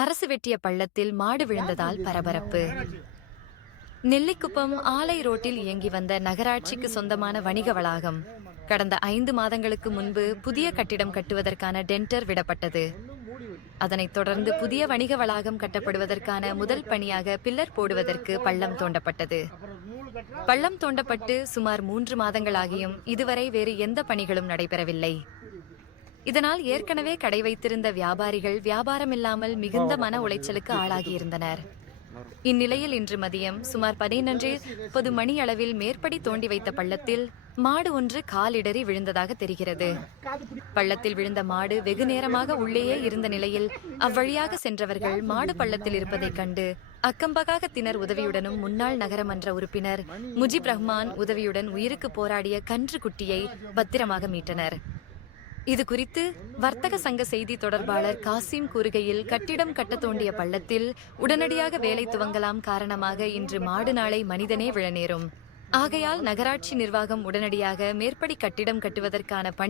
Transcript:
அரசு வெட்டிய பள்ளத்தில் மாடு விழுந்ததால் பரபரப்பு. நெல்லிக்குப்பம் ஆலை ரோட்டில் இயங்கி வந்த நகராட்சிக்கு சொந்தமான வணிக வளாகம் கடந்த 5 மாதங்களுக்கு முன்பு புதிய கட்டிடம் கட்டுவதற்கான டெண்டர் விடப்பட்டது. அதனைத் தொடர்ந்து புதிய வணிக வளாகம் கட்டப்படுவதற்கான முதல் பணியாக பில்லர் போடுவதற்கு பள்ளம் தோண்டப்பட்டது. பள்ளம் தோண்டப்பட்டு சுமார் 3 மாதங்களாகியும் இதுவரை வேறு எந்த பணிகளும் நடைபெறவில்லை. இதனால் ஏற்கனவே கடை வைத்திருந்த வியாபாரிகள் வியாபாரமில்லாமல் மிகுந்த மன உளைச்சலுக்கு ஆளாகியிருந்தனர். இந்நிலையில் இன்று மதியம் சுமார் 11:30 மணி அளவில் மேற்படி தோண்டி வைத்த பள்ளத்தில் மாடு ஒன்று காலிடறி விழுந்ததாக தெரிகிறது. பள்ளத்தில் விழுந்த மாடு வெகு நேரமாக உள்ளேயே இருந்த நிலையில் அவ்வழியாக சென்றவர்கள் மாடு பள்ளத்தில் இருப்பதைக் கண்டு அக்கம்பகாகத்தினர் உதவியுடனும் முன்னாள் நகரமன்ற உறுப்பினர் முஜிப் ரஹ்மான் உதவியுடன் உயிருக்கு போராடிய கன்று குட்டியை பத்திரமாக மீட்டனர். இது குறித்து வர்த்தக சங்க செய்தி தொடர்பாளர் காசிம் கூறுகையில், கட்டிடம் கட்ட தோண்டிய பள்ளத்தில் உடனடியாக வேலை துவங்கலாம். காரணமாக இன்று மாடு நாளை மனிதனே விழ நேரும். ஆகையால் நகராட்சி நிர்வாகம் உடனடியாக மேற்படி கட்டிடம் கட்டுவதற்கான பணி